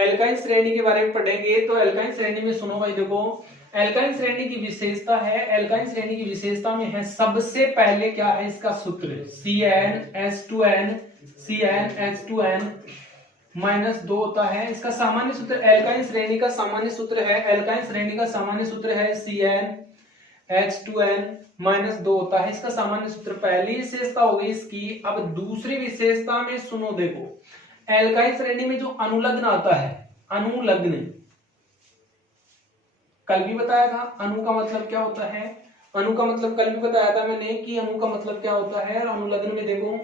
Alkyne श्रेणी के बारे में पढ़ेंगे। तो एल्काइन श्रेणी में सुनो भाई, देखो एल्काइन श्रेणी की विशेषता है, एल्काइन श्रेणी की विशेषता में है सबसे पहले क्या है इसका सूत्र CnH2n -2 होता है। इसका सामान्य सूत्र एल्काइन श्रेणी का सामान्य सूत्र है, एल्काइन श्रेणी का सामान्य सूत्र है CnH2n -2 होता है, इसका सामान्य सूत्र। पहली विशेषता हो गई इसकी। अब दूसरी विशेषता में सुनो, देखो एल्काइन श्रेणी में जो अनुलग्न आता है, अनुलग्न कल भी बताया था अणु का मतलब क्या होता है, अणु का मतलब कल भी बताया था मैंने कि अणु का मतलब क्या होता है। और अनुलग्न में देखो,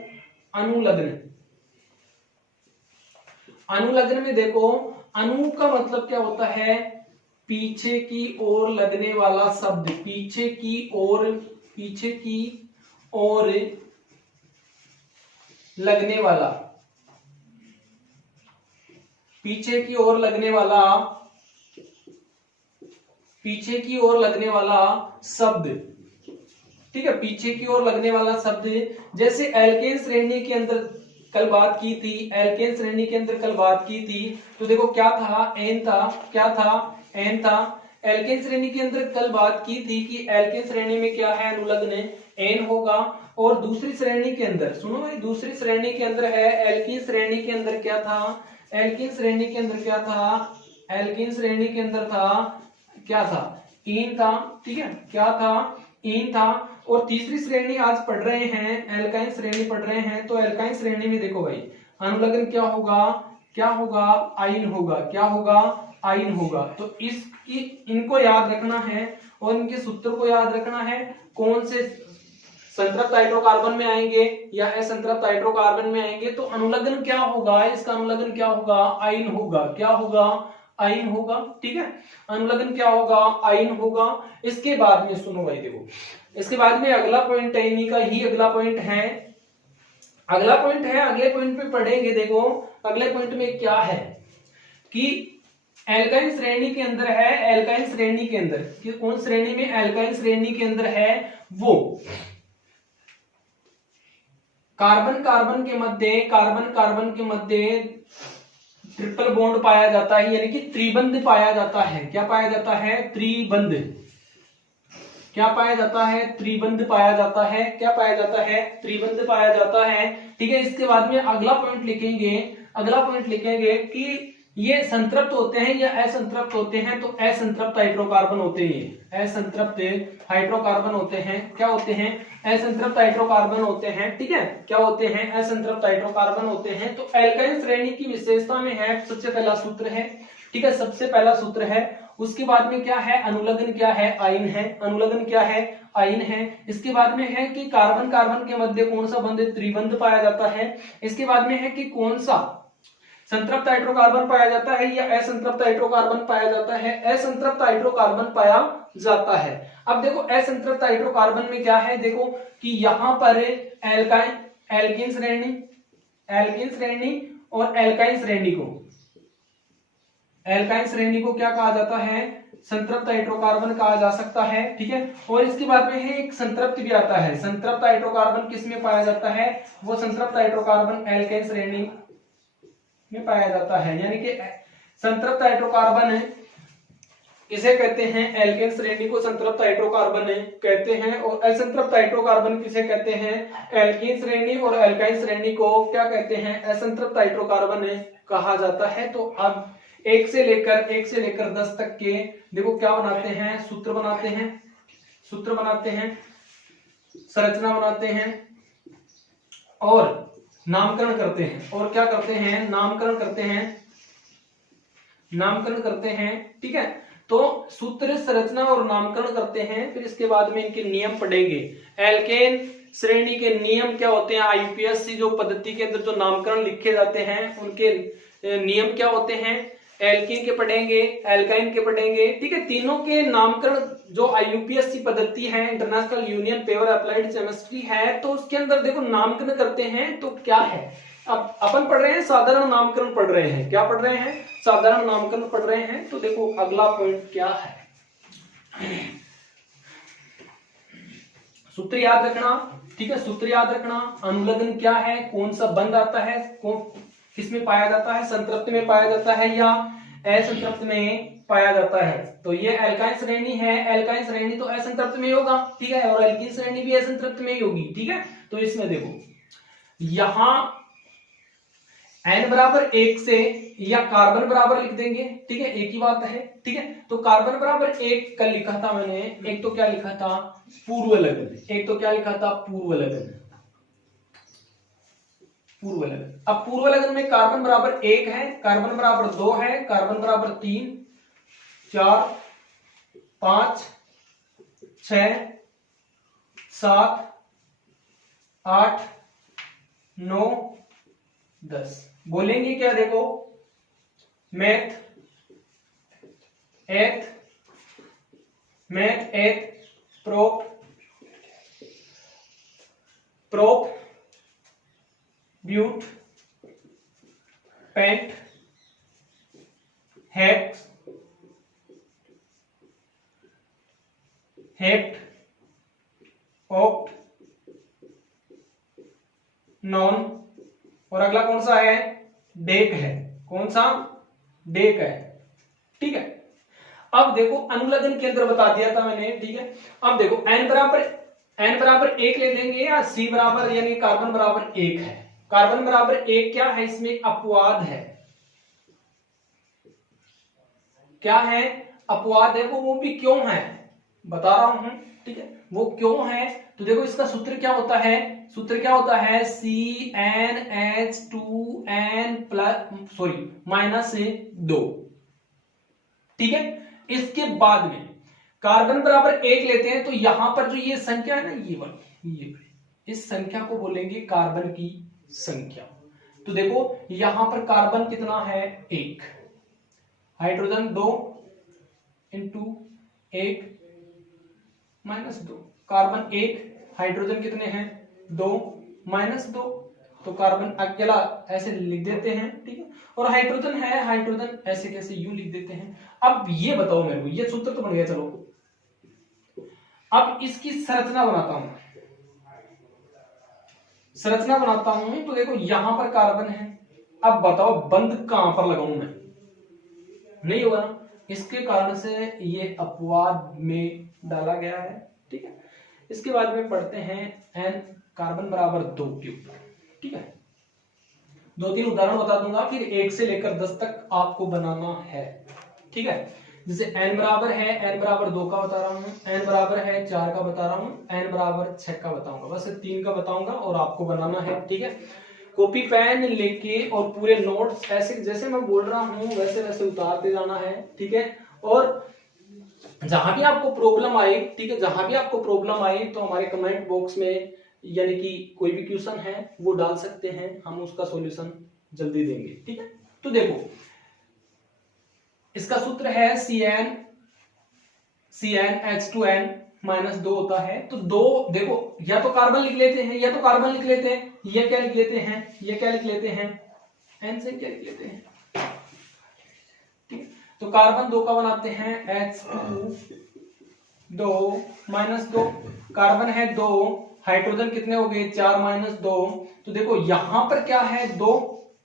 अनुलग्न में देखो अणु का मतलब क्या होता है, पीछे की ओर लगने वाला शब्द, पीछे की ओर लगने वाला, पीछे की ओर लगने वाला शब्द, ठीक है, पीछे की ओर लगने वाला शब्द। जैसे एल्केन श्रेणी के अंदर कल बात की थी, एल्केन श्रेणी के अंदर कल बात की थी, तो देखो क्या था, एन था, क्या था, एन था। एल्केन श्रेणी के अंदर कल बात की थी कि एल्केन श्रेणी में क्या है, अनुलग्न एन होगा। और दूसरी श्रेणी के अंदर सुनो भाई, दूसरी श्रेणी के अंदर है एल्कीन श्रेणी के अंदर क्या था, एल्कीन श्रेणी के अंदर क्या था, एल्कीन श्रेणी के अंदर था, क्या था, ईन था, ठीक है, क्या था, ईन था। और तीसरी श्रेणी आज पढ़ रहे हैं, एल्काइन श्रेणी पढ़ रहे हैं। तो एल्काइन श्रेणी में देखो भाई अनुलग्न क्या होगा, क्या होगा, आइन होगा, क्या होगा, आइन होगा। तो इसकी इनको याद रखना है और इनके सूत्र को याद रखना है। कौन से संतृप्त हाइड्रोकार्बन में आएंगे या असंतृप्त हाइड्रोकार्बन में आएंगे, तो अनुलग्न क्या होगा, इसका अनुलग्न क्या होगा, आइन होगा, क्या होगा, आइन होगा, ठीक है, अनुलग्न क्या होगा, आइन होगा। इसके बाद में सुनो भाई, देखो इसके बाद में अगला पॉइंट है, इन्हीं का ही अगला पॉइंट है, अगला पॉइंट है, अगले पॉइंट पे पढ़ेंगे। देखो अगले पॉइंट में क्या है कि एल्काइन श्रेणी के अंदर है, एल्काइन श्रेणी के अंदर कि कौन श्रेणी में, एल्काइन श्रेणी के अंदर है वो कार्बन कार्बन के मध्य ट्रिपल बॉन्ड पाया जाता है, यानी कि त्रिबंध पाया जाता है। क्या पाया जाता है, त्रिबंध, क्या पाया जाता है, त्रिबंध पाया जाता है, क्या पाया जाता है, त्रिबंध पाया जाता है, ठीक है। इसके बाद में अगला पॉइंट लिखेंगे, अगला पॉइंट लिखेंगे कि ये संतृप्त होते हैं या असंतृप्त होते हैं, तो असंतृप्त हाइड्रोकार्बन होते हैं, असंतृप्त हाइड्रोकार्बन होते हैं, क्या होते हैं, असंतृप्त हाइड्रोकार्बन होते हैं, ठीक है, क्या होते हैं, असंतृप्त हाइड्रोकार्बन होते हैं। तो एल्काइन श्रेणी की विशेषता में है सबसे पहला सूत्र है, ठीक है, सबसे पहला सूत्र है। उसके बाद में क्या है, अनुलग्न क्या है, आइन है, अनुलग्न क्या है, आइन है। इसके बाद में है कि कार्बन कार्बन के मध्य कौन सा बंध, त्रिबंध पाया जाता है। इसके बाद में है कि कौन सा संतृप्त हाइड्रोकार्बन पाया जाता है या असंतृप्त हाइड्रोकार्बन पाया जाता है, असंतृप्त हाइड्रोकार्बन पाया जाता है। अब देखो असंतृप्त हाइड्रोकार्बन में क्या है, देखो कि यहां पर एल्काइन, एल्कीन श्रेणी, एल्कीन श्रेणी और एल्काइन श्रेणी को, एल्काइन श्रेणी को क्या कहा जाता है, संतृप्त हाइड्रोकार्बन कहा जा सकता है, ठीक है। और इसके बाद में है एक संतृप्त भी आता है, संतृप्त हाइड्रोकार्बन किस में पाया जाता है, वो संतृप्त हाइड्रोकार्बन एल्काइन श्रेणी में पाया जाता है, यानी कि संतृप्त हाइड्रोकार्बन इसे कहते हैं, एल्केन श्रेणी को संतृप्त हाइड्रोकार्बन कहते हैं। और असंतृप्त हाइड्रोकार्बन किसे कहते हैं, एल्कीन श्रेणी और एल्काइन श्रेणी को क्या कहते हैं, असंतृप्त हाइड्रोकार्बन कहा जाता है। तो अब 1 से लेकर 10 तक के देखो क्या बनाते हैं, सूत्र बनाते हैं, सूत्र बनाते हैं, संरचना बनाते हैं और नामकरण करते हैं। और क्या करते हैं, नामकरण करते हैं, नामकरण करते हैं, ठीक है। तो सूत्र, संरचना और नामकरण करते हैं। फिर इसके बाद में इनके नियम पढ़ेंगे। एल्केन श्रेणी के नियम क्या होते हैं, आईयूपीएससी जो पद्धति के अंदर जो नामकरण लिखे जाते हैं उनके नियम क्या होते हैं, एल्कीन के पढ़ेंगे, एल्काइन के पढ़ेंगे, ठीक है। तीनों के नामकरण जो आईयूपीएससी पद्धति है, international union paper applied chemistry है, तो उसके अंदर देखो नामकरण करते हैं। तो क्या है, अब अपन पढ़ रहे हैं साधारण नामकरण पढ़ रहे हैं, क्या पढ़ रहे हैं, साधारण नामकरण पढ़ रहे हैं। तो देखो अगला पॉइंट क्या है, सूत्र याद रखना, ठीक है, सूत्र याद रखना। अनुलग्न क्या है, कौन सा बंध आता है, किसमें पाया जाता है, संतृप्त में पाया जाता है या असंतृप्त में पाया जाता है। तो ये एल्काइन श्रेणी है, एल्काइन श्रेणी तो असंतृप्त में होगा, ठीक है, और एल्कीन श्रेणी भी असंतृप्त में ही होगी, ठीक है। तो इसमें देखो यहां n बराबर 1 से या कार्बन बराबर लिख देंगे, ठीक है, एक ही बात है, ठीक है। तो कार्बन बराबर 1 का लिखा था मैंने, एक तो क्या लिखा था पूर्व लगन, एक तो क्या लिखा था पूर्व लगन, पूर्व लगन। अब पूर्व लगन में कार्बन बराबर 1 है, कार्बन बराबर 2 है, कार्बन बराबर 3, 4, 5, 6, 7, 8, 9, 10। बोलेंगे क्या, देखो math eth, meth eth, prop, prop, but, pent, hex, hept, oct, non, और अगला कौन सा है, डेक है, कौन सा, डेक है, ठीक है। अब देखो अनुलग्न के अंदर बता दिया था मैंने, ठीक है। अब देखो n बराबर 1 ले लेंगे या c बराबर यानी कार्बन बराबर 1 है, कार्बन बराबर 1 क्या है, इसमें अपवाद है, क्या है, अपवाद है, वो भी क्यों है बता रहा हूं, ठीक है, वो क्यों है। तो देखो इसका सूत्र क्या होता है, सूत्र क्या होता है, CnH2n प्लस -2, ठीक है। इसके बाद में कार्बन बराबर 1 लेते हैं, तो यहां पर जो ये संख्या है ना, ये वाली, ये इस संख्या को बोलेंगे कार्बन की संख्या। तो देखो यहां पर कार्बन कितना है, 1, हाइड्रोजन 2 इंटू 1 -2, कार्बन 1, हाइड्रोजन कितने हैं 2 -2, तो कार्बन अकेला ऐसे लिख देते हैं, ठीक है, और हाइड्रोजन है, हाइड्रोजन ऐसे कैसे यूं लिख देते हैं। अब ये बताओ मेरे को, ये सूत्र तो बन गया, चलो अब इसकी संरचना बनाता हूं, संरचना बनाता हूं। तो देखो यहां पर कार्बन है, अब बताओ बंद कहां पर लगाऊं मैं, नहीं होगा ना, इसके कारण से ये अपवाद में डाला गया है, ठीक है। इसके बाद में पढ़ते हैं n कार्बन बराबर 2 के ऊपर, ठीक है। 2-3 उदाहरण बता दूंगा, फिर 1 से लेकर 10 तक आपको बनाना है, ठीक है। जैसे n बराबर है, n बराबर 2 का बता रहा हूं, n बराबर है 4 का बता रहा हूं, n बराबर 6 का बताऊंगा, बस 3 का बताऊंगा और आपको बनाना है, ठीक है। कॉपी पेन लेके और पूरे नोट्स ऐसे जैसे मैं बोल रहा हूं वैसे वैसे उतारते जाना है, ठीक है। और जहां भी आपको प्रॉब्लम आए, ठीक है, जहां भी आपको प्रॉब्लम आए तो हमारे कमेंट बॉक्स में यानी कि कोई भी क्वेश्चन है वो डाल सकते हैं, हम उसका सॉल्यूशन जल्दी देंगे, ठीक है। तो देखो इसका सूत्र है CnH2n -2 होता है। तो 2 देखो या तो कार्बन लिख लेते हैं, या तो कार्बन लिख लेते हैं, ये क्या लिख लेते हैं, ये क्या लिख लेते हैं, n से क्या लिख लेते हैं, ठीक है। तो कार्बन 2 का बनाते हैं H2 -2, कार्बन है 2, हाइड्रोजन कितने हो गए 4 -2, तो देखो यहां पर क्या है 2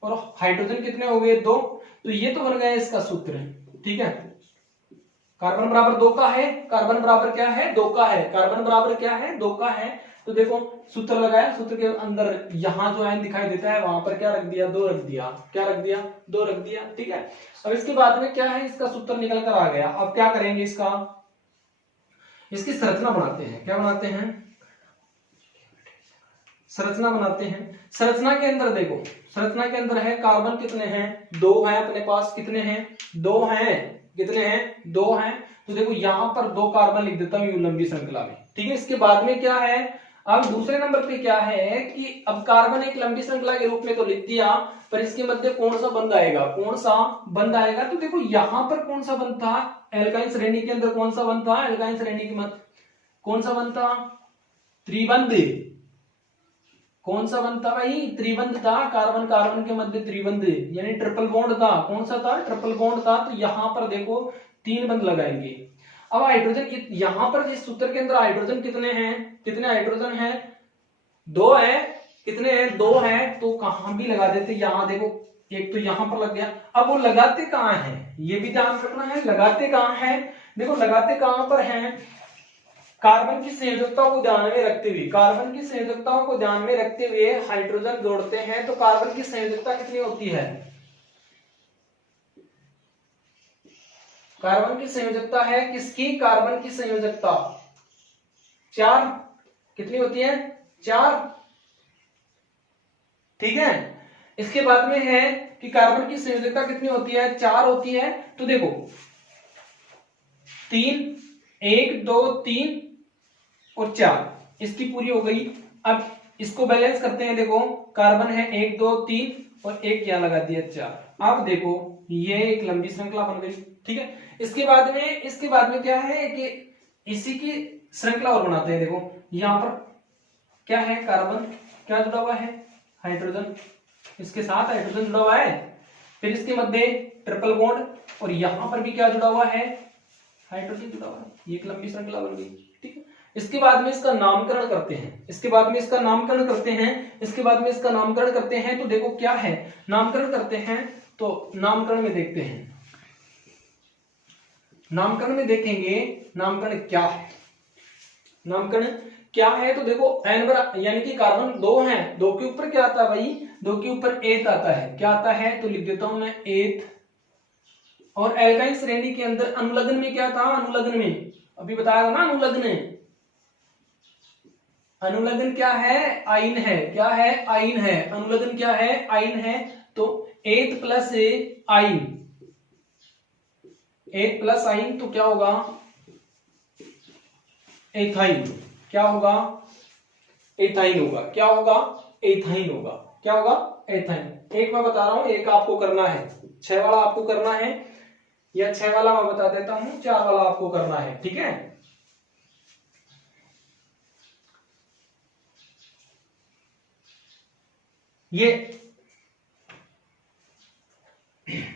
और हाइड्रोजन कितने हो गए 2, तो ये तो बन गया इसका सूत्र, ठीक है। कार्बन बराबर 2 का है, कार्बन बराबर क्या है 2 का है, कार्बन बराबर क्या है 2 का है। तो देखो सूत्र लगाया, सूत्र के अंदर यहां जो n दिखाई देता है वहां पर क्या रख दिया 2 रख दिया, क्या रख दिया 2 रख दिया, ठीक है। अब इसके बाद में क्या है, इसका सूत्र निकल कर आ गया। अब क्या करेंगे, इसकी संरचना बनाते हैं, क्या बनाते हैं, संरचना बनाते हैं। संरचना के अंदर देखो, संरचना के अंदर है कार्बन कितने हैं 2 हैं अपने पास, कितने हैं 2 हैं, कितने हैं 2 हैं। तो देखो यहां पर 2 कार्बन लिख देता हूं यूं लंबी श्रृंखला में, ठीक है। इसके बाद में क्या है, अब दूसरे नंबर पे क्या है कि अब कार्बन एक लंबी श्रृंखला के रूप में तो लिख दिया, पर इसके मध्य कौन सा बंध आएगा, कौन सा बंध आएगा। तो देखो यहां पर कौन सा बंध था, एल्काइन श्रेणी के अंदर कौन सा बंध था, एल्काइन श्रेणी के मध्य कौन सा बंध था, त्रिबंध, कौन सा बंध था भाई, त्रिबंध था, कार्बन कार्बन के मध्य त्रिबंध यानी ट्रिपल बॉन्ड था, कौन सा था, ट्रिपल बॉन्ड था। तो यहां पर देखो 3 बंध लगाएंगे। अब हाइड्रोजन यहां पर इस सूत्र के अंदर हाइड्रोजन कितने हैं, कितने हाइड्रोजन हैं 2 है, कितने हैं 2 हैं, तो कहां भी लगा देते, यहां देखो एक तो यहां पर लग गया। अब वो लगाते कहां हैं ये भी ध्यान रखना है, लगाते कहां हैं, देखो लगाते कहां पर हैं, कार्बन की संयोजकता को ध्यान में रखते हुए, कार्बन की संयोजकताओं को ध्यान में रखते हुए हाइड्रोजन जोड़ते हैं तो कार्बन की संयोजकता कितनी होती है, कार्बन की संयोजकता है किसकी, कार्बन की संयोजकता 4, कितनी होती है 4, ठीक है। इसके बाद में है कि कार्बन की संयोजकता कितनी होती है, 4 होती है। तो देखो 3, 1 2 3 और 4 इसकी पूरी हो गई। अब इसको बैलेंस करते हैं, देखो कार्बन है 1 2 3 और एक यहां लगा दिया 4। अब देखो ये एक लंबी श्रृंखला बन गई, ठीक है। इसके बाद में क्या है कि इसी की श्रृंखला और बनाते हैं। देखो यहां पर क्या है, कार्बन क्या जुड़ा हुआ है, हाइड्रोजन, इसके साथ हाइड्रोजन जुड़ा हुआ है, फिर इसके मध्य ट्रिपल बॉन्ड और यहां पर भी क्या जुड़ा हुआ है, हाइड्रोजन जुड़ा हुआ है। ये एक लंबी श्रृंखला बन गई, ठीक है। इसके बाद में इसका नामकरण करते हैं, इसके बाद में इसका नामकरण करते हैं, इसके बाद में इसका नामकरण करते हैं। तो देखो क्या है, नामकरण करते हैं तो नामकरण में देखते हैं, नामकरण में देखेंगे नामकरण क्या है, नामकरण क्या है। तो देखो एन यानी कि कार्बन 2 है, 2 के ऊपर क्या आता है भाई, 2 के ऊपर एथ आता है, क्या आता है तो लिख देता हूं मैं एथ। और एल्काइन श्रेणी के अंदर अनुलग्न में क्या था, अनुलग्न में अभी बताया था ना, अनुलग्न, अनुलग्न क्या है, आइन है, क्या है आइन है, अनुलग्न क्या है आइन है। तो एथ प्लस आइन, एथ प्लस आइन तो क्या होगा एथाइन, क्या होगा एथाइन होगा, क्या होगा एथाइन होगा, क्या होगा एथाइन। एक मैं बता रहा हूं, एक आपको करना है, 6 वाला आपको करना है, या 6 वाला मैं बता देता हूं, 4 वाला आपको करना है, ठीक है। ये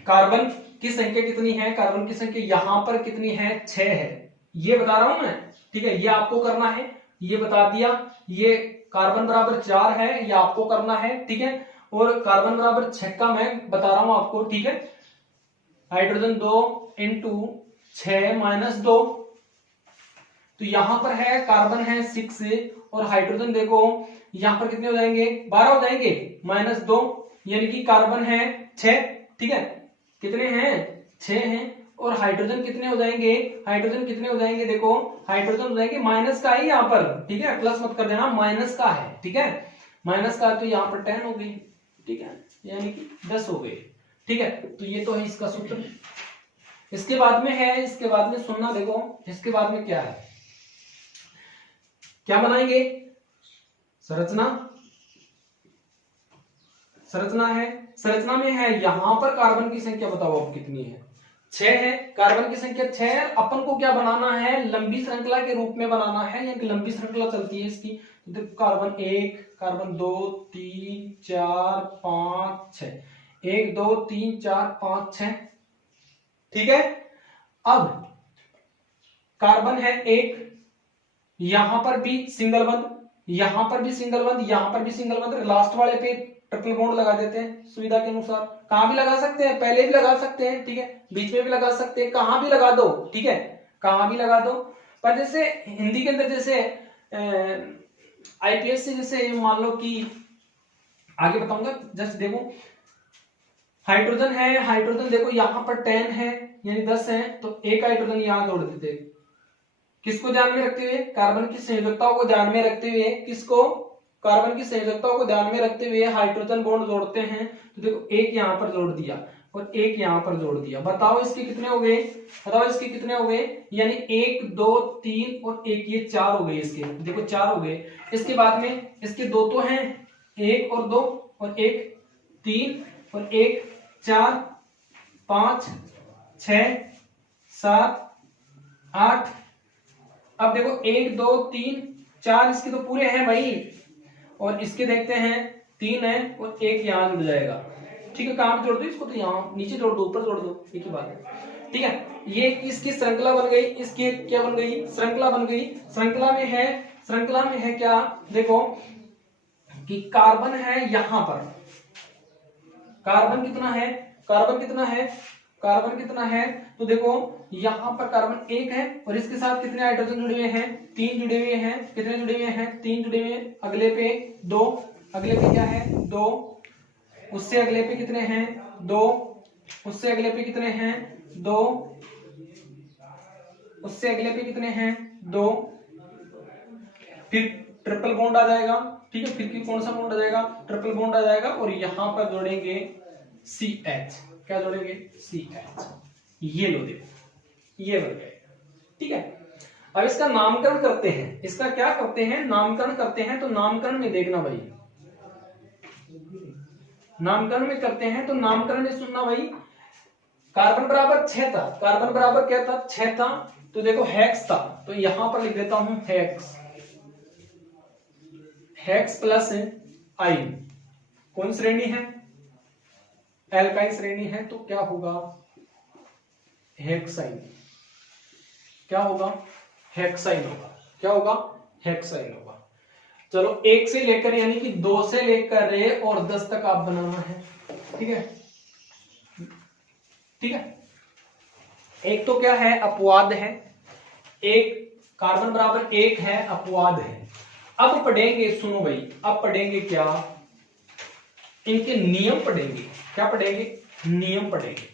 कार्बन की संख्या कितनी है, कार्बन की संख्या यहां पर कितनी है 6 है, ये बता रहा हूं मैं, ठीक है। ये आपको करना है, ये बता दिया। ये कार्बन बराबर 4 है, ये आपको करना है, ठीक है। और कार्बन बराबर 6 का मैं बता रहा हूं आपको, ठीक है। हाइड्रोजन 2 इंटू 6 माइनस 2, तो यहां पर है कार्बन है 6 और हाइड्रोजन देखो यहां पर कितने हो जाएंगे 12 हो जाएंगे, माइनस 2 यानी कि कार्बन है 6, ठीक है। कितने हैं 6 हैं, और हाइड्रोजन कितने हो जाएंगे, हाइड्रोजन कितने हो जाएंगे, देखो हाइड्रोजन हो जाएंगे माइनस का है यहाँ पर, ठीक है, प्लस मत कर देना, माइनस का है, ठीक है, माइनस का है तो यहाँ पर 10 हो गई, ठीक है, यानी कि 10 हो गए, ठीक है। तो ये तो है इसका सूत्र। इसके बाद में है, इसके बाद में सुनना, देखो इसके बाद में क्या है, क्या बनाएंगे, संरचना, संरचना है, संरचना में है यहां पर कार्बन की संख्या बताओ अब कितनी है, 6 है, कार्बन की संख्या 6 है। अपन को क्या बनाना है, लंबी श्रृंखला के रूप में बनाना है, यानी लंबी श्रृंखला चलती है इसकी। तो देखो कार्बन 1, कार्बन 2 3 4 5 6, 1 2 3 4 5 6, ठीक है। अब कार्बन है 1, यहां पर भी सिंगल बंद, यहां पर भी सिंगल बंद, यहां पर भी सिंगल बंद, लास्ट वाले पे ट्रिपल बॉन्ड लगा देते हैं सुविधा के अनुसार। कहां भी लगा सकते हैं, पहले भी लगा सकते हैं, ठीक है, बीच में भी लगा सकते हैं, कहां भी लगा दो, ठीक है, कहां भी लगा दो। पर जैसे हिंदी के अंदर जैसे आईपीएस से जैसे मान लो कि आगे बताऊंगा, जस्ट देखो हाइड्रोजन है, हाइड्रोजन देखो यहां पर 10 है यानी 10 है, तो एक हाइड्रोजन यहां जोड़ देते, किसको ध्यान में रखते हुए, कार्बन की संयोजकताओं को ध्यान में रखते हुए, किसको, कार्बन की संयोजकताओं को ध्यान में रखते हुए हाइड्रोजन बॉन्ड जोड़ते हैं। तो देखो एक यहां पर जोड़ दिया और एक यहां पर जोड़ दिया, बताओ इसके कितने हो गए, बताओ इसके कितने हो गए, यानी 1 2 3 और 1, ये 4 हो गए इसके, देखो 4 हो गए। इसके बाद में इसके 2 तो हैं, 1 और 2 और 1 3 और 1 4 5 6 7 8, अब देखो 1 2 3 4 इसके तो पूरे हैं भाई, और इसके देखते हैं 3 है और 1 यहां जुड़ जाएगा, ठीक है। कहां पे जोड़ दो इसको, तो यहां नीचे जोड़ दो, ऊपर जोड़ दो, एक ही बात है, ठीक है। ये इसकी श्रृंखला बन गई, इसकी क्या बन गई, श्रृंखला बन गई। श्रृंखला में है, श्रृंखला में है क्या, देखो कि कार्बन है यहां पर, कार्बन कितना है, कार्बन कितना है, कार्बन कितना है, तो देखो यहां पर कार्बन 1 है और इसके साथ कितने हाइड्रोजन जुड़े हुए हैं, 3 जुड़े हुए हैं, कितने जुड़े हुए हैं, 3 जुड़े हुए हैं, अगले पे 2, अगले पे क्या है 2, उससे अगले पे कितने हैं 2, उससे अगले पे कितने हैं 2, उससे अगले पे कितने हैं 2, फिर ट्रिपल बॉन्ड आ जाएगा, ठीक है, फिर कौन सा बॉन्ड आ जाएगा, ट्रिपल बॉन्ड आ जाएगा और यहां पर जोड़ेंगे CH, क्या जोड़ेंगे CH, ये लो देखो ये बन गया, ठीक है। अब इसका नामकरण करते हैं, इसका क्या करते हैं, नामकरण करते हैं, तो नामकरण में देखना भाई, नामकरण में करते हैं तो नामकरण में सुनना भाई, कार्बन बराबर 6 था, कार्बन बराबर क्या था 6 था, तो देखो हेक्स था, तो यहां पर लिख देता हूं हेक्स, हेक्स प्लस आइन, कौन श्रेणी है, एल्काइन श्रेणी है, तो क्या होगा हेक्साइन, क्या होगा हेक्साइन होगा, क्या होगा हेक्साइन होगा। चलो 1 से लेकर यानी कि 2 से लेकर और 10 तक आप बनाना है, ठीक है, ठीक है। एक तो क्या है अपवाद है, एक कार्बन बराबर 1 है अपवाद है। अब पढ़ेंगे, सुनो भाई, अब पढ़ेंगे क्या, इनके नियम पढ़ेंगे, क्या पढ़ेंगे, नियम पढ़ेंगे।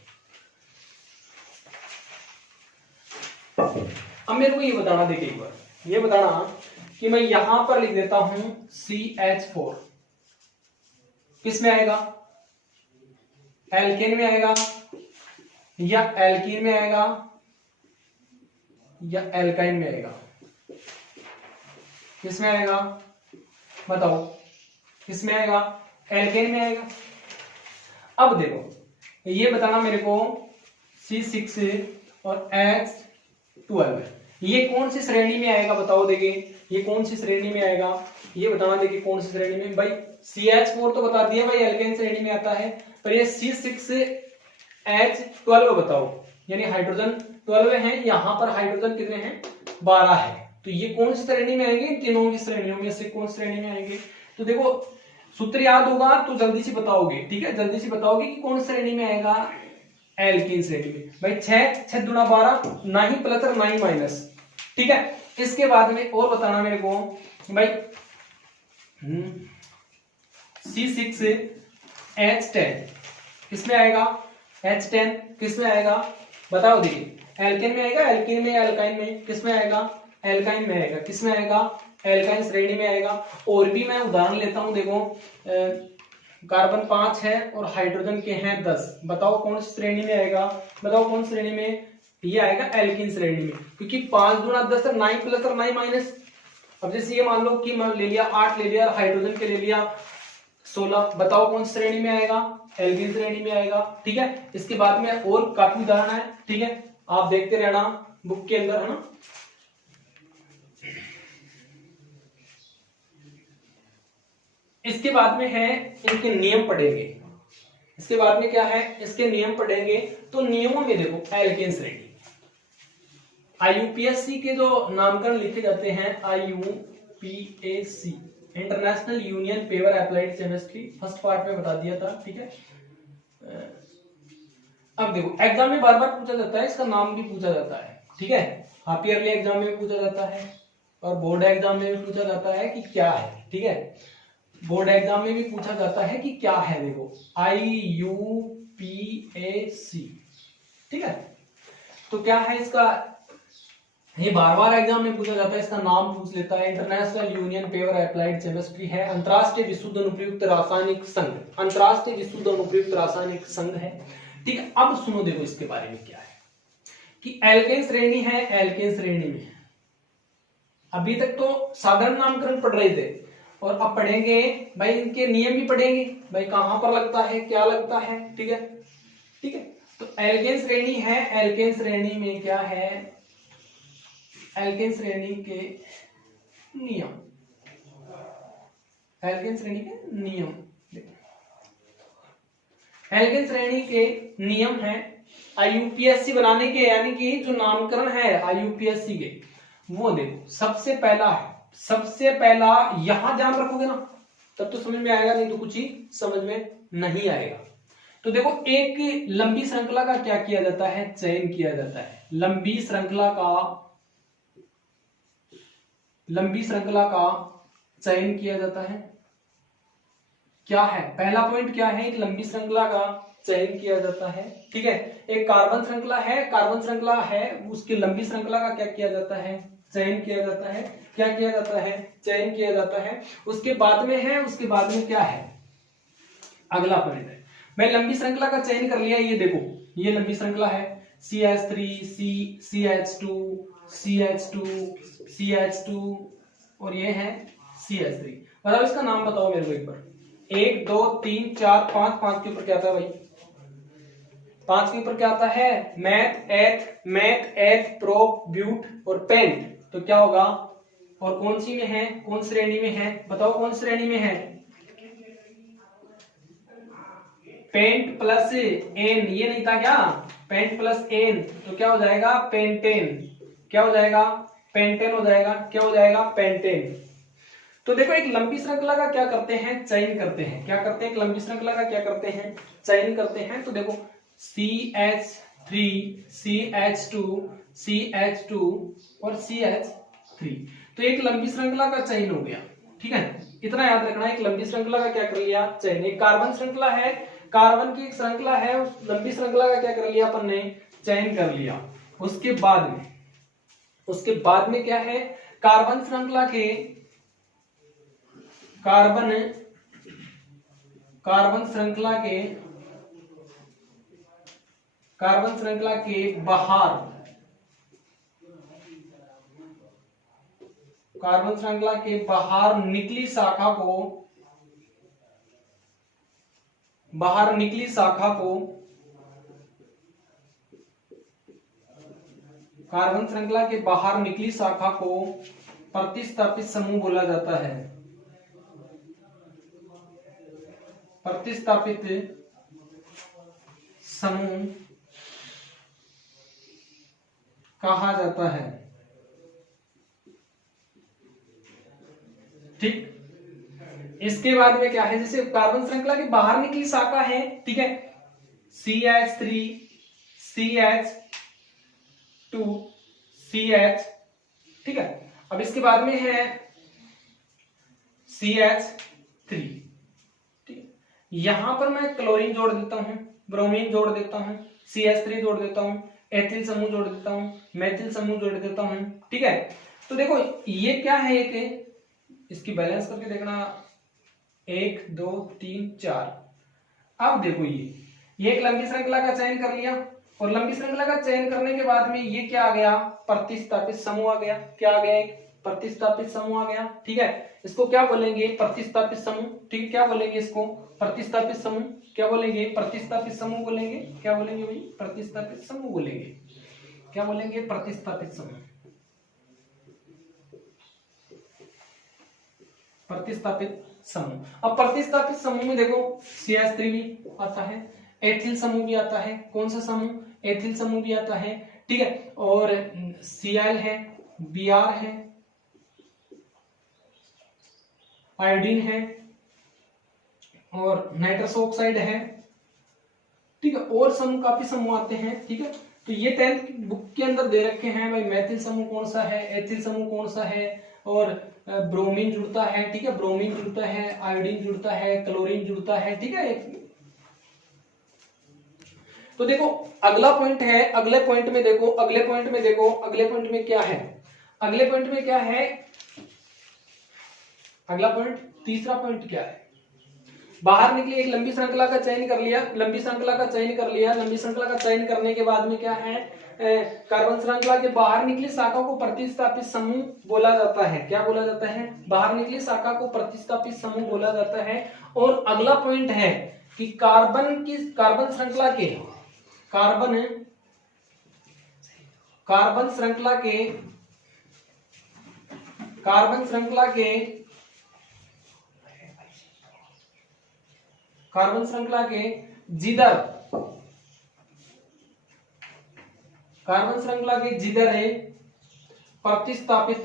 अब मेरे को ये बताना, देखिए एक बार ये बताना कि मैं यहां पर लिख देता हूं CH4, किस में आएगा, एल्केन में आएगा या एल्कीन में आएगा या एल्काइन में आएगा, किस में आएगा बताओ, किस में आएगा, एल्केन में आएगा। अब देखो ये बताना मेरे को C6 और H12 ये कौन सी श्रेणी में आएगा, बताओ देखिए ये कौन सी श्रेणी में आएगा, ये बताना देखिए कौन सी श्रेणी में। भाई CH4 तो बता दिया भाई एल्केन श्रेणी में आता है, पर ये C6H12 बताओ, यानी हाइड्रोजन 12 है, यहां पर हाइड्रोजन कितने हैं 12 है, तो ये कौन सी श्रेणी में आएंगे, इन तीनों की श्रेणियों में से कौन श्रेणी में आएंगे। तो देखो सूत्र याद होगा तो जल्दी से बताओगे, ठीक है, जल्दी से बताओगे कि कौन श्रेणी में आएगा, एल्कीन श्रेणी में। भाई 6 दूना 12, ना ही प्लस और ना ही माइनस, ठीक है। इसके बाद में और बताना मेरे को भाई C6H10 किसमें आएगा, H10 किसमें आएगा बताओ, देखिए एल्केन में आएगा, एल्कीन में, एल्काइन में, किसमें आएगा एल्काइन में आएगा, किसमें आएगा एल्काइन श्रेणी में आएगा। और भी मैं उदाहरण लेता हूं, देखो कार्बन 5 है और हाइड्रोजन के हैं 10, बताओ कौन सी श्रेणी में आएगा, बताओ कौन श्रेणी में, ये आएगा एल्कीन श्रेणी में, क्योंकि 5 दूना 10 और 9 प्लस और 9 माइनस। अब जैसे ये मान लो कि मैं ले लिया 8 ले लिया और हाइड्रोजन के ले लिया 16, बताओ कौन सी श्रेणी में आएगा, एल्कीन श्रेणी में आएगा, ठीक है। इसके बाद में और काफी उदाहरण है, ठीक है, आप देखते रहना बुक के अंदर, है ना। इसके बाद में है इनके नियम पढ़ेंगे, इसके बाद में क्या है इसके नियम पढ़ेंगे। तो नियमों में देखो एल्केन श्रेणी, IUPAC के जो नामकरण लिखे जाते हैं, IUPAC international union paper applied chemistry, first part में बता दिया था, ठीक है। अब देखो एग्जाम में बार बार पूछा जाता है, इसका नाम भी पूछा जाता है, ठीक है, हाफ ईयरली एग्जाम में भी पूछा जाता है और बोर्ड एग्जाम में भी पूछा जाता है कि क्या है, ठीक है, बोर्ड एग्जाम में भी पूछा जाता है कि क्या है, देखो IUPAC, ठीक है। तो क्या है इसका, ये बार बार एग्जाम में पूछा जाता है, इसका नाम पूछ लेता है, international union paper applied chemistry है, अंतरराष्ट्रीय विशुद्ध अनुप्रयुक्त रासायनिक संघ, अंतरराष्ट्रीय विशुद्ध अनुप्रयुक्त रासायनिक संघ है, ठीक है। अब सुनो देखो इसके बारे में क्या है कि एल्केन श्रेणी है, एल्केन श्रेणी में अभी तक तो साधारण नामकरण पढ़ रहे थे और अब पढ़ेंगे भाई इनके नियम भी पढ़ेंगे, भाई कहां पर लगता है, क्या लगता है, ठीक है, ठीक है। तो एल्केन श्रेणी है, एल्केन श्रेणी में क्या है, एल्केन श्रेणी के नियम, एल्केन श्रेणी के नियम, एल्केन श्रेणी के नियम है IUPAC बनाने के, यानी कि जो नामकरण है IUPAC के, वो देखो सबसे पहला है, सबसे पहला यहां ध्यान रखोगे ना तब तो समझ में आएगा, नहीं तो कुछ ही समझ में नहीं आएगा। तो देखो एक लंबी श्रृंखला का क्या किया जाता है, चयन किया जाता है। लंबी श्रृंखला का चयन किया जाता है। क्या है पहला पॉइंट, क्या है, एक लंबी श्रृंखला का चयन किया जाता है। ठीक है, एक कार्बन श्रृंखला है, उसकी लंबी श्रृंखला का क्या किया जाता है, चयन किया जाता है। क्या किया जाता है, चयन किया जाता है। उसके बाद में क्या है, अगला पॉइंट है, मैं लंबी श्रृंखला का चयन कर लिया, ये देखो ये लंबी श्रृंखला है, CH3 CH2 CH2 CH2 और ये है CH3। बताओ इसका नाम बताओ मेरे को एक बार। 1 2 3 4 5, 5 के ऊपर क्या आता है भाई, 5 के ऊपर क्या आता है, मैथ एथ प्रोप ब्यूट और पेंट। तो क्या होगा, और कौन सी में है, कौन श्रेणी में है, बताओ कौन श्रेणी में है, पेंट प्लस एन, ये नहीं था क्या, पेंट प्लस एन, तो क्या हो जाएगा पेंटेन। क्या हो जाएगा, पेंटेन हो जाएगा। क्या हो जाएगा, पेंटेन। तो देखो एक लंबी श्रृंखला का क्या करते हैं, चयन करते हैं। क्या करते हैं, एक लंबी श्रृंखला का क्या करते हैं, चयन करते हैं। तो देखो CH3 CH2 CH2 और CH3, तो एक लंबी श्रृंखला का चयन हो गया। ठीक है, इतना याद रखना, एक लंबी श्रृंखला का क्या कर लिया, चयन। एक कार्बन श्रृंखला है, कार्बन की एक श्रृंखला है, उस लंबी श्रृंखला का क्या कर लिया अपन ने, चयन कर लिया। उसके बाद में क्या है, कार्बन श्रृंखला के बाहर निकली शाखा को कार्बन श्रृंखला के बाहर निकली शाखा को प्रतिस्थापित समूह बोला जाता है। प्रतिस्थापित समूह कहा जाता है। ठीक, इसके बाद में क्या है, जैसे कार्बन श्रृंखला के बाहर निकली शाखा है, ठीक है, CH3 CH2 CH, ठीक है। अब इसके बाद में है CH3, ठीक है। यहां पर मैं क्लोरीन जोड़ देता हूं, ब्रोमीन जोड़ देता हूं, CH3 जोड़ देता हूं, एथिल समूह जोड़ देता हूं, मेथिल समूह जोड़ देता हूं, ठीक है। तो देखो ये क्या है, एक इसकी बैलेंस करके देखना, 1 2 3 4। अब देखो ये एक लंबी श्रृंखला का चयन कर लिया, और लंबी श्रृंखला का चयन करने के बाद में ये क्या आ गया, प्रतिस्थापित समूह आ गया। क्या आ गया, एक प्रतिस्थापित समूह आ गया, ठीक है। इसको क्या बोलेंगे, प्रतिस्थापित समूह, ठीक है। क्या बोलेंगे इसको, प्रतिस्थापित समूह। क्या बोलेंगे, प्रतिस्थापित समूह बोलेंगे। क्या बोलेंगे भाई, प्रतिस्थापित समूह बोलेंगे। क्या बोलेंगे, प्रतिस्थापित समूह। प्रतिस्थापित समूह। अब प्रतिस्थापित समूह में देखो CH3 भी आता है, एथिल समूह भी आता है। कौन सा समूह, एथिल समूह भी आता है, ठीक है। और Cl है, Br है, आयोडीन है, और नाइट्रस ऑक्साइड है, ठीक है। और समूह, काफी समूह आते हैं, ठीक है। तो ये 10th बुक के अंदर दे रखे हैं भाई, मैथिल समूह कौन सा है, एथिल समूह कौन सा है, और ब्रोमीन जुड़ता है, ठीक है, ब्रोमीन जुड़ता है, आयोडीन जुड़ता है, क्लोरीन जुड़ता है, ठीक है। तो देखो अगला पॉइंट है, अगले पॉइंट में देखो, अगले पॉइंट में क्या है, अगले पॉइंट में क्या है, अगला पॉइंट, तीसरा पॉइंट क्या है, बाहर निकली एक लंबी श्रृंखला का चयन कर लिया, लंबी श्रृंखला का चयन करने के बाद में क्या है, कार्बन श्रृंखला के बाहर निकली शाखा को प्रतिस्थापित समूह बोला जाता है। क्या बोला जाता है, बाहर निकली शाखा को प्रतिस्थापित समूह बोला जाता है। और अगला पॉइंट है कि कार्बन श्रृंखला के कार्बन श्रृंखला के जिधर है प्रतिस्थापित,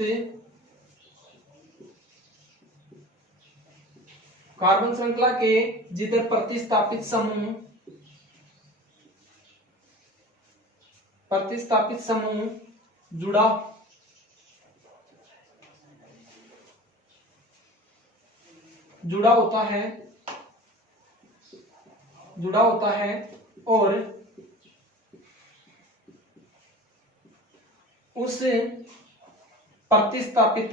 कार्बन श्रृंखला के जिधर प्रतिस्थापित समूह प्रतिस्थापित समूह जुड़ा होता है और उस प्रतिस्थापित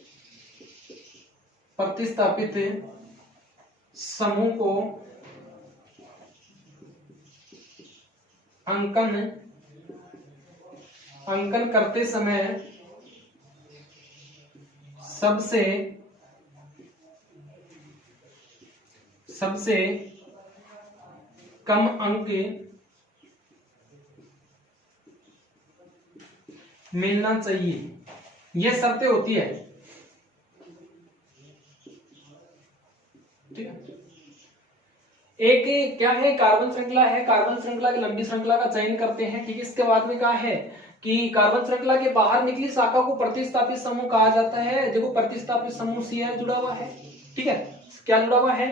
समूह को अंकन करते समय सबसे कम अंक मिलना चाहिए। यह शर्तें होती है। ठीक है, एक क्या है, कार्बन श्रृंखला है। कार्बन श्रृंखला की लंबी श्रृंखला का चयन करते हैं। ठीक है, इसके बाद में क्या है कि कार्बन श्रृंखला के बाहर निकली शाखा को प्रतिस्थापित समूह कहा जाता है। देखो प्रतिस्थापित समूह Cl जुड़ा हुआ है। ठीक है, क्या जुड़ा हुआ है,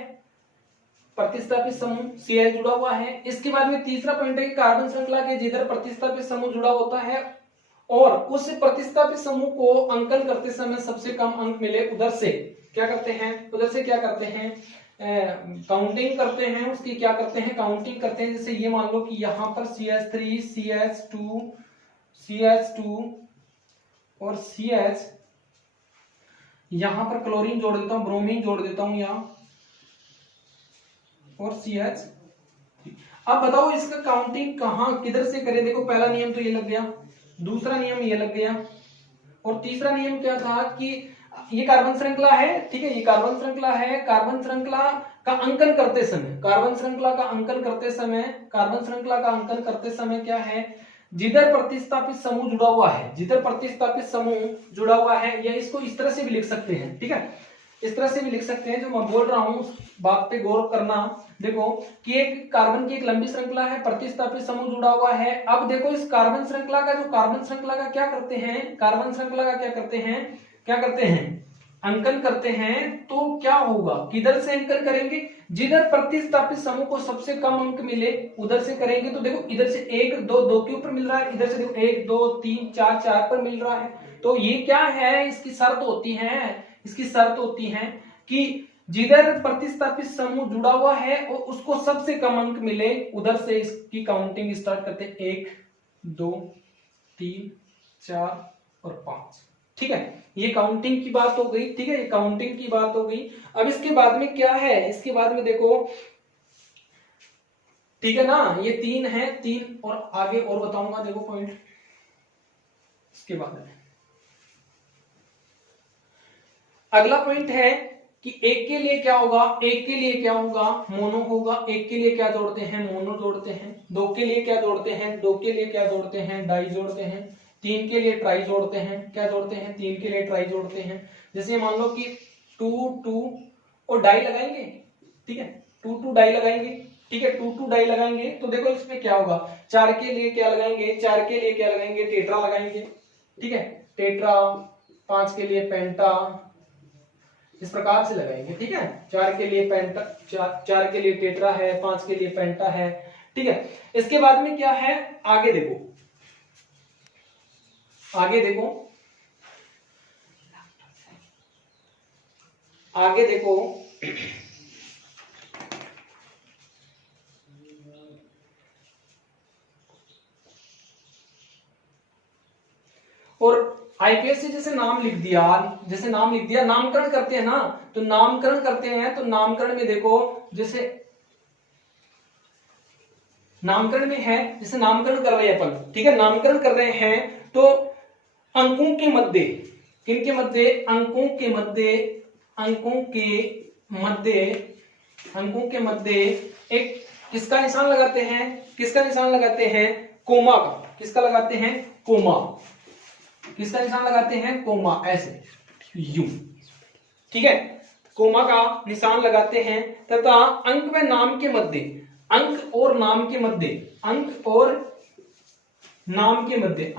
प्रतिस्थापित समूह Cl जुड़ा हुआ है। इसके बाद में तीसरा पॉइंट है कि कार्बन श्रृंखला के जिधर प्रतिस्थापित समूह जुड़ा होता है और उस प्रतिस्थापित समूह को अंकन करते समय सबसे कम अंक मिले, उधर से क्या करते हैं, काउंटिंग करते हैं। उसकी क्या करते हैं, काउंटिंग करते हैं। जैसे ये मान लो कि यहाँ पर CH3 CH2 और CH, यहां पर क्लोरीन जोड़ देता हूं, ब्रोमीन जोड़ देता हूं यहाँ और CH। अब बताओ इसका काउंटिंग कहां किधर से करें। देखो पहला नियम तो ये लग गया, दूसरा नियम ये लग गया और तीसरा नियम क्या था कि ये कार्बन श्रृंखला है। ठीक है, ये कार्बन श्रृंखला है। कार्बन श्रृंखला का अंकन करते समय क्या है, जिधर प्रतिस्थापित समूह जुड़ा हुआ है, या इसको इस तरह से भी लिख सकते हैं। ठीक है, इस तरह से भी लिख सकते हैं। जो मैं बोल रहा हूं उस बात पे गौर करना। देखो कि एक कार्बन की एक लंबी श्रृंखला है, प्रतिस्थापित समूह जुड़ा हुआ है। अब देखो इस कार्बन श्रृंखला का क्या करते हैं, अंकन करते हैं। तो क्या होगा, किधर से अंकन करेंगे, जिधर प्रतिस्थापित समूह को सबसे कम अंक मिले उधर से करेंगे। तो देखो इधर से 1 2 2 के ऊपर मिल रहा है, इधर से देखो 1 2 3 4 4 पर मिल रहा है। तो ये क्या है, इसकी शर्त होती है कि जिधर प्रतिस्थापित समूह जुड़ा हुआ है और उसको सबसे कम अंक मिले, उधर से इसकी काउंटिंग स्टार्ट करते हैं। 1 2 3 4 और 5। ठीक है, ये काउंटिंग की बात हो गई। ठीक है, ये काउंटिंग की बात हो गई। अब इसके बाद में क्या है, इसके बाद में देखो, ठीक है ना, ये 3 है, 3 और आगे और बताऊंगा। देखो पॉइंट इसके बाद में अगला पॉइंट है कि एक के लिए क्या होगा, मोनो होगा। एक के लिए क्या जोड़ते हैं, मोनो जोड़ते हैं। 2 के लिए क्या जोड़ते हैं, डाई जोड़ते हैं। 3 के लिए ट्राई जोड़ते हैं। क्या जोड़ते हैं, 3 के लिए ट्राई जोड़ते हैं। जैसे मान लो कि 2 2 और डाई लगाएंगे। ठीक है, 2 2 डाई लगाएंगे। ठीक है, 2 2 डाई लगाएंगे तो देखो इसमें क्या होगा, 4 के लिए क्या लगाएंगे, टेट्रा लगाएंगे। ठीक है, टेट्रा। 5 के लिए पेंटा, इस प्रकार से लगाएंगे। ठीक है, 4 के लिए पेंटा, 4 के लिए टेट्रा है, 5 के लिए पेंटा है। ठीक है, इसके बाद में क्या है, आगे देखो और आईपीएस से जैसे नाम लिख दिया, नामकरण करते हैं ना, तो नामकरण में देखो, जैसे नामकरण में है, जैसे नामकरण कर रहे हैं अपन। ठीक है, नामकरण कर रहे हैं तो अंकों के मध्य, किनके मध्य, अंकों के मध्य एक किसका निशान लगाते हैं, कोमा का। किसका लगाते हैं, कोमा। किसका निशान लगाते हैं, कोमा, ऐसे यू। ठीक है, कोमा का निशान लगाते हैं तथा अंक व नाम के मध्य, अंक और नाम के मध्य, अंक व नाम के मध्य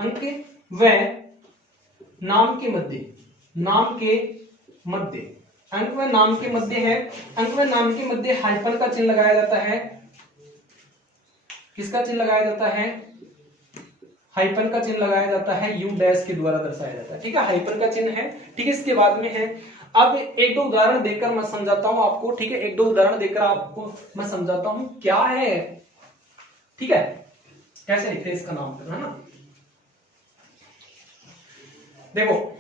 है, अंक व नाम के मध्य हाइफन का चिन्ह लगाया जाता है। किसका चिन्ह लगाया जाता है, हाइपन का चिन्ह लगाया जाता है, यू डैश के द्वारा दर्शाया जाता है। ठीक है, हाइपन का चिन्ह है। ठीक है, इसके बाद में है, अब एक दो उदाहरण देकर मैं समझाता हूं आपको। ठीक है, एक दो उदाहरण देकर आपको मैं समझाता हूं क्या है। ठीक है, कैसे लिखते हैं इसका नामकरण, है ना। देखो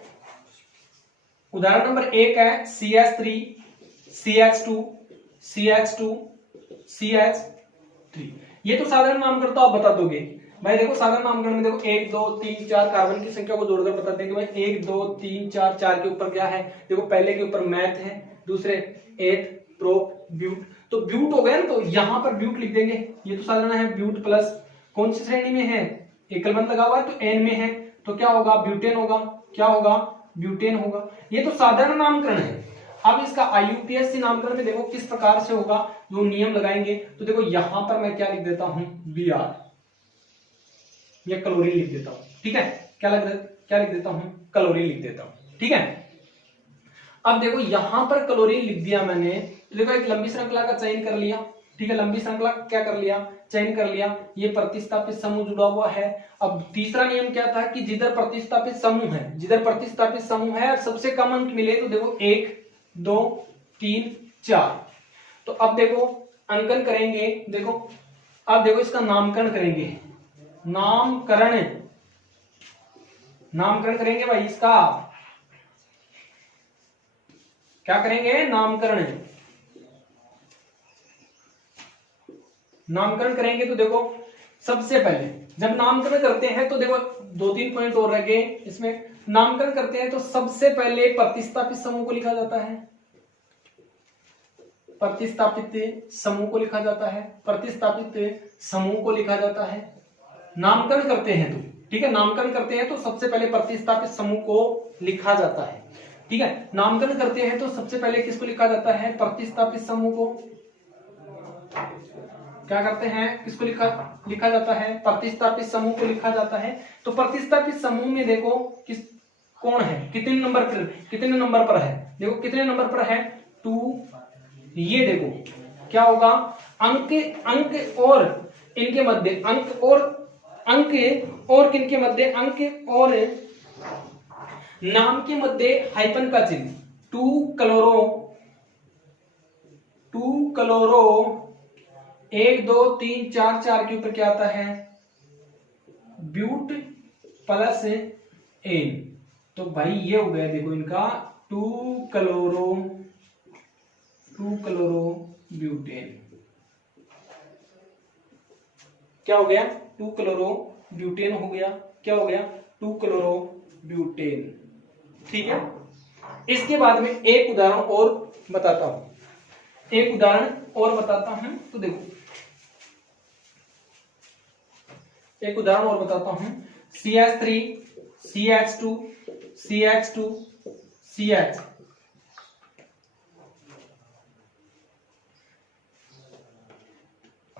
उदाहरण नंबर 1 है CH3 CH2 CH2 CH3। ये तो साधारण नामकरण तो आप बता दोगे भाई। देखो साधारण नामकरण में देखो 1 2 3 4 कार्बन की संख्या को जोड़कर बताते हैं कि भाई 1 2 3 4, 4 के ऊपर क्या है, देखो पहले के ऊपर मैथ है, दूसरे एथ, प्रोप, ब्यूट। तो ब्यूट हो गया ना, तो यहां पर ब्यूट लिख देंगे। ये तो साधारण है, ब्यूट प्लस कौन सी श्रेणी में है, एकल बंद लगा हुआ है तो एन में है, तो क्या होगा, ब्यूटेन होगा। क्या होगा, ब्यूटेन होगा। ये तो साधारण नामकरण है। अब इसका IUPAC नामकरण में देखो किस प्रकार से होगा, जो नियम लगाएंगे। तो देखो यहां पर मैं क्या लिख देता हूं, Br या क्लोरीन लिख देता हूं। ठीक है, क्या लिख देता हूं, क्लोरीन लिख देता हूं। ठीक है, अब देखो यहां पर क्लोरीन लिख दिया मैंने, तो देखो एक लंबी श्रृंखला का चयन कर लिया। ठीक है, लंबी श्रृंखला क्या कर लिया, चयन कर लिया। ये प्रतिस्थापित समूह जुड़ा हुआ है। अब तीसरा नियम क्या था कि जिधर प्रतिस्थापित समूह है, जिधर प्रतिस्थापित समूह है और सबसे कम अंक मिले, तो देखो 1 2 3 4। तो अब देखो अंकन करेंगे। देखो अब देखो इसका नामकरण करेंगे, नामकरण करेंगे भाई इसका। क्या करेंगे, नामकरण करेंगे। तो देखो सबसे पहले जब नामकरण करते हैं तो देखो 2-3 पॉइंट और रह गए इसमें। नामकरण करते हैं तो सबसे पहले प्रतिस्थापित समूह को लिखा जाता है, प्रतिस्थापित समूह को लिखा जाता है, प्रतिस्थापित समूह को लिखा जाता है। नामकरण करते हैं तो, ठीक है, नामकरण करते हैं तो सबसे पहले प्रतिस्थापित समूह को लिखा जाता है। ठीक है, नामकरण करते हैं तो सबसे पहले किसको लिखा जाता है, प्रतिस्थापित समूह को। क्या करते हैं, किसको लिखा जाता है, प्रतिस्थापित समूह को लिखा जाता है। तो प्रतिस्थापित समूह में देखो कौन है, कितने नंबर पर है, देखो कितने नंबर पर है, 2। ये देखो क्या होगा, अंक और इनके मध्य अंक और किनके मध्य, अंक और नाम के मध्य हाइपन का चिन्ह, 2 क्लोरो 1 2 3 4, 4 के ऊपर क्या आता है, ब्यूट प्लस एन। तो भाई ये हो गया देखो इनका 2 क्लोरो ब्यूटेन। क्या हो गया, 2 क्लोरो ब्यूटेन हो गया। क्या हो गया, 2 क्लोरो ब्यूटेन। ठीक है, इसके बाद में एक उदाहरण और बताता हूं, तो देखो एक उदाहरण और बताता हूं। CH3 CH2 CH2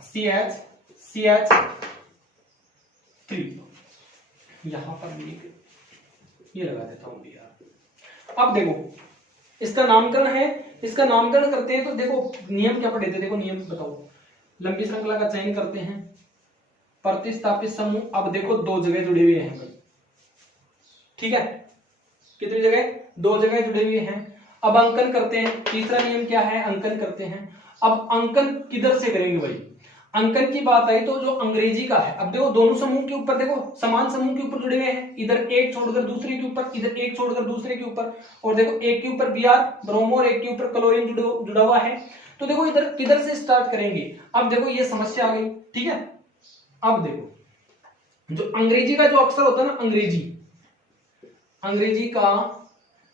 CH CH3। यहां पर ये लगा देता हूं यार। अब देखो इसका नामकरण है, इसका नामकरण करते हैं तो देखो नियम क्या पढ़े थे, देखो नियम बताओ। लंबी श्रृंखला का चयन करते हैं, प्रतिस्थापित समूह। अब देखो 2 जगह जुड़े हुए हैं भाई। ठीक है, कितनी जगह, 2 जगह जुड़े हुए हैं। अब अंकन करते हैं, तीसरा नियम क्या है, अंकन करते हैं। अब अंकन किधर से करेंगे भाई, अंकन की बात आई तो जो अंग्रेजी का है। अब देखो दोनों समूह के ऊपर, देखो समान समूह के ऊपर जुड़े हुए हैं, इधर एक छोड़कर दूसरे के ऊपर, इधर एक छोड़कर दूसरे के ऊपर, और देखो एक के ऊपर Br ब्रोमो और एक के ऊपर क्लोरीन जुड़ा हुआ है। तो देखो इधर किधर से स्टार्ट करेंगे। अब देखो ये समस्या आ गई। ठीक है, अब देखो जो अंग्रेजी का जो अक्षर होता है ना, अंग्रेजी का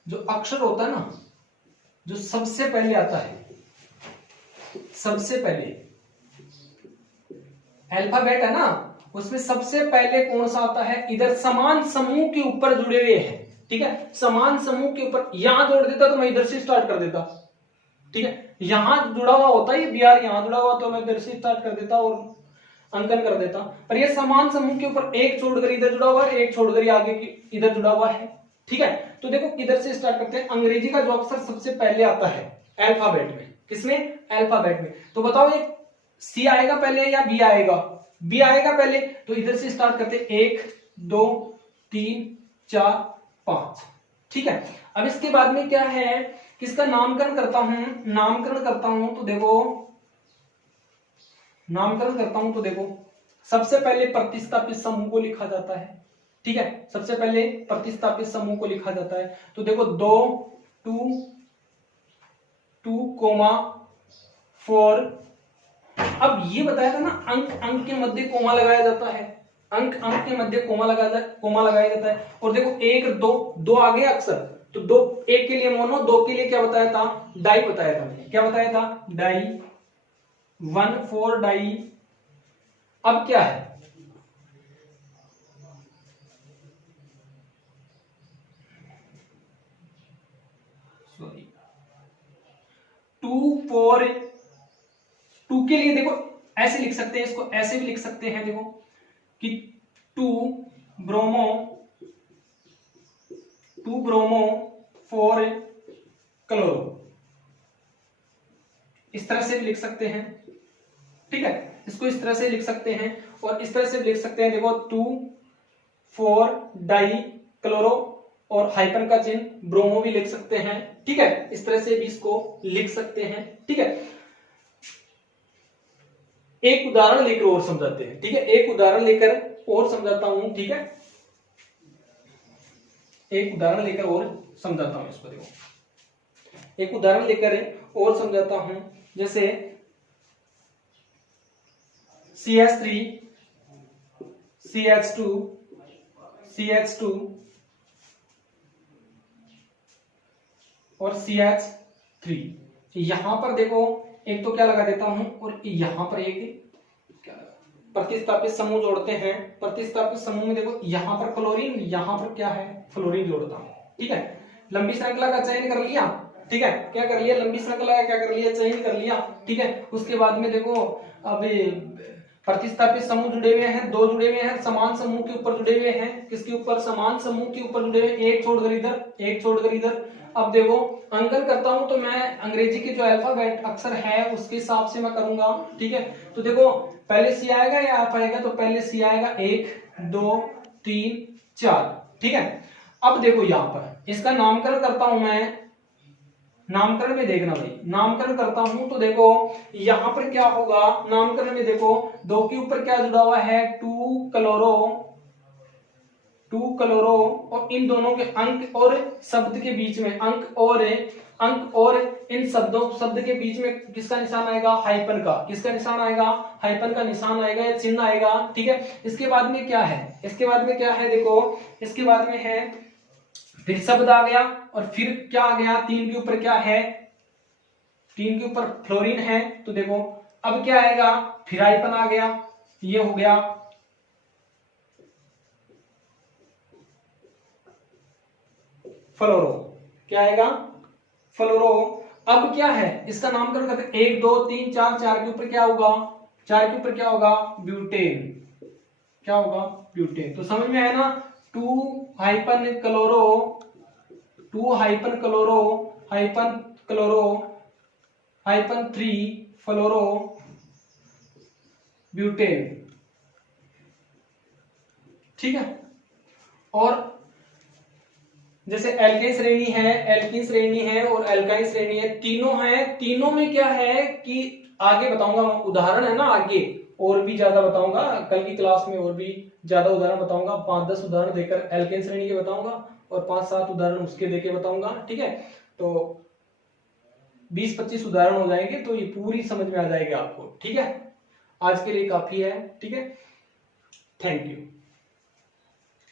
जो अक्षर होता है ना, जो सबसे पहले आता है, सबसे पहले अल्फाबेट है ना, उसमें सबसे पहले कौन सा आता है, इधर समान समूह के ऊपर जुड़े हुए हैं। ठीक है, समान समूह के ऊपर यहां जोड़ देता तो मैं इधर से स्टार्ट कर देता। ठीक है, यहां जुड़ा हुआ होता है Br, यहां जुड़ा हुआ तो मैं इधर से स्टार्ट कर देता और अंकन कर देता। पर ये समान समूह के ऊपर एक छोड़कर इधर जुड़ा हुआ है, एक छोड़कर आगे की इधर जुड़ा हुआ है। ठीक है, तो देखो किधर से स्टार्ट करते हैं, अंग्रेजी का जो अक्षर सबसे पहले आता है अल्फाबेट में, किसमें, अल्फाबेट में। तो बताओ ये C आएगा पहले या B आएगा, B आएगा पहले, तो इधर से स्टार्ट करते 1 2 3 4 5। ठीक है, अब इसके बाद में क्या है, किसका नामकरण करता हूं, नामकरण करता हूं तो देखो, नामकरण करता हूं तो देखो, सबसे पहले प्रतिस्थापित समूह को लिखा जाता है। ठीक है, सबसे पहले प्रतिस्थापित समूह को लिखा जाता है। तो देखो 2 2 2 कोमा 4। अब ये बताया था ना, अंक अंक के मध्य कोमा लगाया जाता है, अंक अंक के मध्य कोमा लगाया जाता है। और देखो 1 2 2 आ गया अक्सर, तो 2 1 के लिए मोनो, 2 के लिए क्या बताया था, डाई बताया था मैंने, क्या बताया था, डाई, 1 4 डाई। अब क्या है, सॉरी 2 4 2 के लिए देखो ऐसे लिख सकते हैं, इसको ऐसे भी लिख सकते हैं, देखो कि 2 ब्रोमो 4 क्लोरो, इस तरह से भी लिख सकते हैं। ठीक है, इसको इस तरह से लिख सकते हैं, और इस तरह से भी लिख सकते हैं, देखो 2 4 डाई क्लोरो, और हाइपन का चिन्ह ब्रोमो भी लिख सकते हैं। ठीक है, इस तरह से भी इसको लिख सकते हैं। ठीक है, एक उदाहरण लेकर और समझाते हैं। ठीक है, एक उदाहरण लेकर और समझाता हूं। ठीक है, एक उदाहरण लेकर और समझाता हूं इसको, देखो एक उदाहरण लेकर और समझाता हूं। जैसे CH3 CH2 CH2 और CH3, यहां पर देखो एक तो क्या लगा देता हूं, और यहां पर एक प्रतिस्थापित समूह जोड़ते हैं। प्रतिस्थापित समूह में देखो यहां पर क्लोरीन, यहां पर क्या है, फ्लोरीन जोड़ता हूं। ठीक है, लंबी श्रृंखला का चयन कर लिया। ठीक है, क्या कर लिया, लंबी श्रृंखला का क्या कर लिया, चयन कर लिया। ठीक है, उसके बाद में देखो अब प्रतिस्थापित समूह जुड़े हुए हैं, 2 जुड़े हुए हैं, समान समूह के ऊपर जुड़े हुए हैं। किसके ऊपर, समान समूह के ऊपर जुड़े हुए, एक छोड़कर इधर, एक छोड़कर इधर। अब देखो अंकन करता हूं तो मैं अंग्रेजी के जो अल्फाबेट अक्षर है उसके हिसाब से मैं करूंगा। ठीक है, तो देखो पहले सी आएगा या एफ आएगा, तो पहले सी आएगा, 1 2 3 4। ठीक है, अब देखो यहां पर इसका नामकरण करता हूं मैं, नामकरण में देखना भाई, नामकरण करता हूं तो देखो यहां पर क्या होगा, नामकरण में देखो 2 के ऊपर क्या जुड़ा हुआ है, 2 क्लोरो, और इन दोनों के अंक और शब्द के बीच में अंक और इन शब्द के बीच में किसका निशान आएगा, हाइपन का। किसका निशान आएगा, हाइपन का निशान आएगा या चिन्ह आएगा। ठीक है, इसके बाद में क्या है, इसके बाद में क्या है, देखो इसके बाद में है, फिर शब्द आ गया, और फिर क्या आ गया, 3 के ऊपर क्या है, 3 के ऊपर फ्लोरीन है। तो देखो अब क्या आएगा, फिर हाइपन आ गया, ये हो गया फ्लोरो। क्या आएगा, फ्लोरो। अब क्या है, इसका नामकरण करते हैं, 1 2 3 4, 4 के ऊपर क्या होगा, 4 के ऊपर क्या होगा, ब्यूटेन। क्या होगा, ब्यूटेन। तो समझ में आया ना, 2 hyphen chloro, 2 hyphen chloro, hyphen chloro, hyphen 3 फ्लोरो ब्यूटेन। ठीक है, और जैसे एल्केन श्रेणी है, एल्कीन श्रेणी है और एल्काइन श्रेणी है, तीनों है। तीनों में क्या है कि आगे बताऊंगा, उदाहरण है ना, आगे और भी ज्यादा बताऊंगा, कल की क्लास में और भी ज्यादा उदाहरण बताऊंगा, 5-10 उदाहरण देकर एल्केन श्रेणी के बताऊंगा और 5-7 उदाहरण उसके देके बताऊंगा। ठीक है, तो 20-25 उदाहरण हो जाएंगे, तो ये पूरी समझ में आ जाएगी आपको। ठीक है, आज के लिए काफी है। ठीक है, थैंक यू।